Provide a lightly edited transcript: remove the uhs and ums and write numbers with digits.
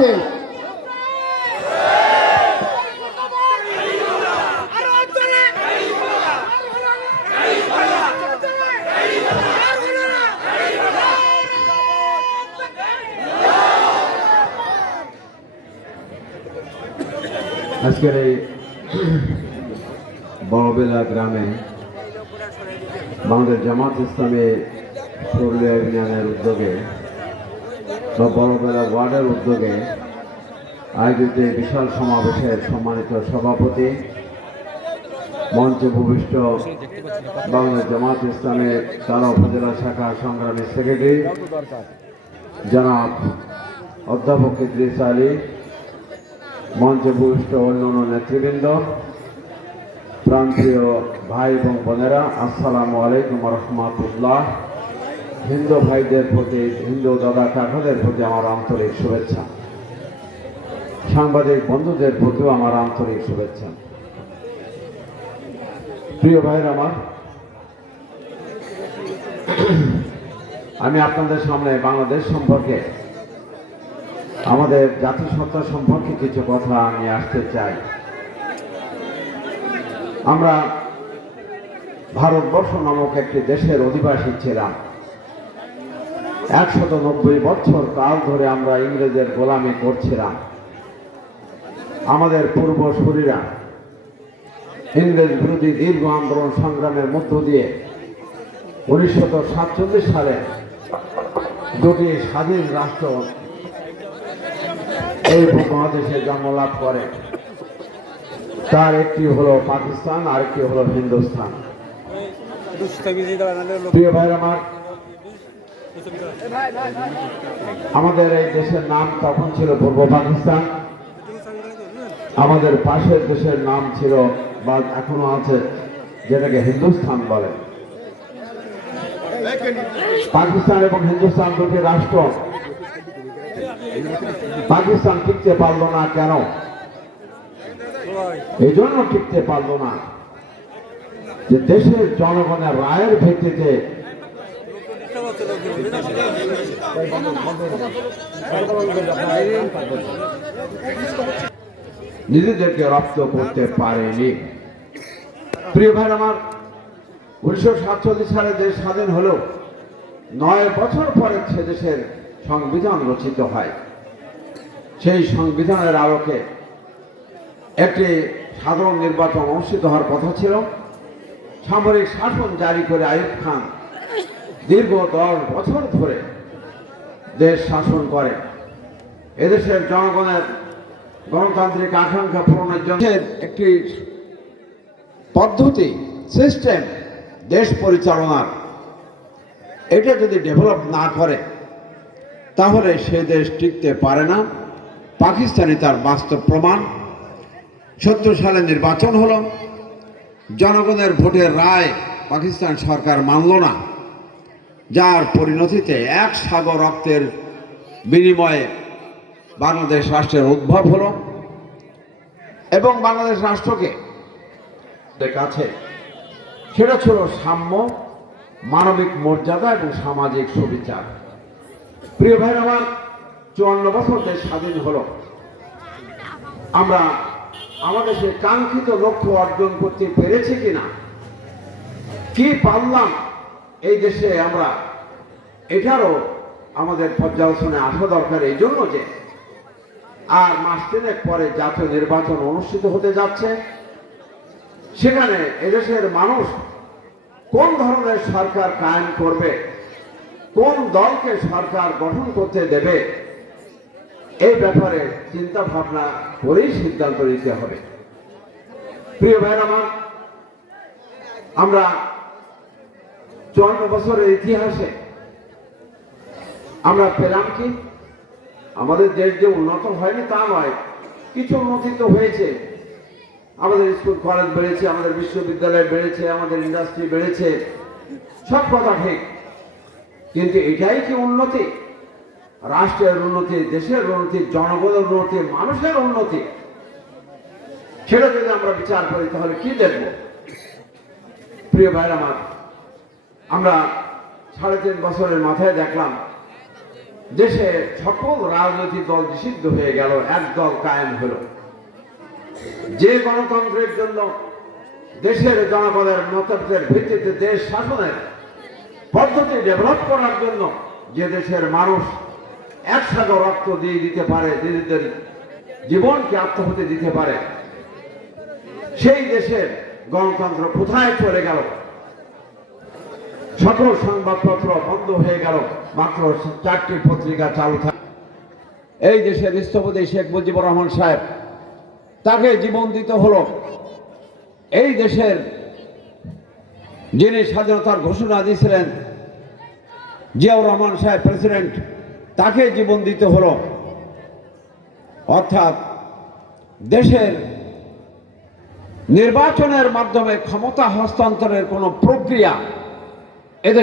কাছে। আজকের এই বড়বেলা গ্রামে বাংলাদেশ জামাত ইসলামী পুরুলিয়া ইউনিয়নের উদ্যোগে বা বড়বেলা ওয়ার্ডের উদ্যোগে আয়োজিত বিশাল সমাবেশের সম্মানিত সভাপতি, মঞ্চে ভূমিষ্ঠ বাংলাদেশ জামাত ইসলামের তারা উপজেলা শাখা সংগ্রামী সেক্রেটারি জনাব অধ্যাপক ইদ্রিস আলী, মঞ্চে ভূমিষ্ঠ অন্যান্য নেতৃবৃন্দ, প্রান্তীয় ভাই এবং বোনেরা, আসসালামু আলাইকুম রহমতুল্লাহ। হিন্দু ভাইদের প্রতি, হিন্দু দাদা কাকাদের প্রতি আমার আন্তরিক শুভেচ্ছা, সাংবাদিক বন্ধুদের প্রতিও আমার আন্তরিক শুভেচ্ছা। প্রিয় ভাইয়ের আমার, আমি আপনাদের সামনে বাংলাদেশ সম্পর্কে, আমাদের জাতিসত্তা সম্পর্কে কিছু কথা নিয়ে আসতে চাই। আমরা ভারতবর্ষ নামক একটি দেশের অধিবাসী ছিলাম। 190 বছর কাল ধরে আমরা ইংরেজের গোলামি করছিলাম। আমাদের পূর্বসূরীরা ইংরেজ বিরোধী দীর্ঘ আন্দোলন সংগ্রামের মধ্য দিয়ে 1947 সালে দুটি স্বাধীন রাষ্ট্র এই উপমহাদেশে জন্ম লাভ করে। তার একটি হলো পাকিস্তান, আর একটি হলো হিন্দুস্তান। প্রিয় ভাইয়ের আমার, আমাদের এই দেশের নাম তখন ছিল পূর্ব পাকিস্তান। আমাদের পাশের দেশের নাম ছিল, বা এখনো আছে, যেটাকে হিন্দুস্তান বলে। পাকিস্তান এবং হিন্দুস্তান দুটি রাষ্ট্র। পাকিস্তান টিকতে পারল না কেন? এই জন্য টিকতে পারল না যে দেশের জনগণের রায়ের ভিত্তিতে নিজেদেরকে রপ্ত করতে পারেনি। প্রিয় ভাই আমার, 1947 সালে দেশ স্বাধীন হলেও 9 বছর পরে সে দেশের সংবিধান রচিত হয়। সেই সংবিধানের আলোকে একটি সাধারণ নির্বাচন অনুষ্ঠিত হওয়ার কথা ছিল। সামরিক শাসন জারি করে আইয়ুব খান দীর্ঘ 10 বছর ধরে দেশ শাসন করে। এদেশের জনগণের গণতান্ত্রিক আকাঙ্ক্ষা পূরণের জন্য একটি পদ্ধতি, সিস্টেম দেশ পরিচালনার, এটা যদি ডেভেলপ না করে তাহলে সে দেশ টিকতে পারে না। পাকিস্তানে তার বাস্তব প্রমাণ। 70 সালে নির্বাচন হলো, জনগণের ভোটের রায় পাকিস্তান সরকার মানল না, যার পরিণতিতে 1 সাগর রক্তের বিনিময়ে বাংলাদেশ রাষ্ট্রের উদ্ভব হলো এবং বাংলাদেশ রাষ্ট্রকে কাছে সেটা ছিল সাম্য, মানবিক মর্যাদা এবং সামাজিক সুবিচার। প্রিয় ভাই আমার, 54 বছর দেশ স্বাধীন হলো। আমরা আমাদের সে কাঙ্ক্ষিত লক্ষ্য অর্জন করতে পেরেছি কিনা, কি পারলাম এই দেশে আমরা, এটারও আমাদের পর্যালোচনায় আসা দরকার। এই জন্য যে আর মাস 3 পরে জাতীয় নির্বাচন অনুষ্ঠিত হতে যাচ্ছে। সেখানে এদেশের মানুষ কোন ধরনের সরকার কায়েম করবে, কোন দলকে সরকার গঠন করতে দেবে, এই ব্যাপারে চিন্তা ভাবনা করেই সিদ্ধান্ত নিতে হবে। প্রিয় ভাইরা আমার, আমরা 54 বছরের ইতিহাসে আমরা পেলাম কি? আমাদের দেশ যে উন্নত হয়নি তা নয়, কিছু উন্নতি তো হয়েছে। আমাদের স্কুল কলেজ বেড়েছে, আমাদের বিশ্ববিদ্যালয় বেড়েছে, আমাদের ইন্ডাস্ট্রি বেড়েছে, সব কথা ঠিক। কিন্তু এটাই কি উন্নতি? রাষ্ট্রের উন্নতি, দেশের উন্নতি, জনগণের উন্নতি, মানুষের উন্নতি, সেটা যদি আমরা বিচার করি তাহলে কি দেখব? প্রিয় ভাইরা আমার, আমরা 3.5 বছরের মাথায় দেখলাম দেশে সকল রাজনৈতিক দল নিষিদ্ধ হয়ে গেল, এক দল কায়েম হলো। যে গণতন্ত্রের জন্য দেশের জনগণের মতভেদের ভিত্তিতে দেশ শাসনের পদ্ধতি ডেভেলপ করার জন্য যে দেশের মানুষ একসাথে রক্ত দিয়ে দিতে পারে, নিজেদের জীবনকে আত্মহতি দিতে পারে, সেই দেশের গণতন্ত্র কোথায় চলে গেল? সকল সংবাদপত্র বন্ধ হয়ে গেল, মাত্র 4টি পত্রিকা চালু থাকে। এই দেশের স্থপতি শেখ মুজিবুর রহমান সাহেব, তাকে জীবন দিতে হলো। এই দেশের যিনি স্বাধীনতার ঘোষণা দিয়েছিলেন জিয়াউর রহমান সাহেব প্রেসিডেন্ট, তাকে জীবন দিতে হলো। অর্থাৎ দেশের নির্বাচনের মাধ্যমে ক্ষমতা হস্তান্তরের কোনো প্রক্রিয়া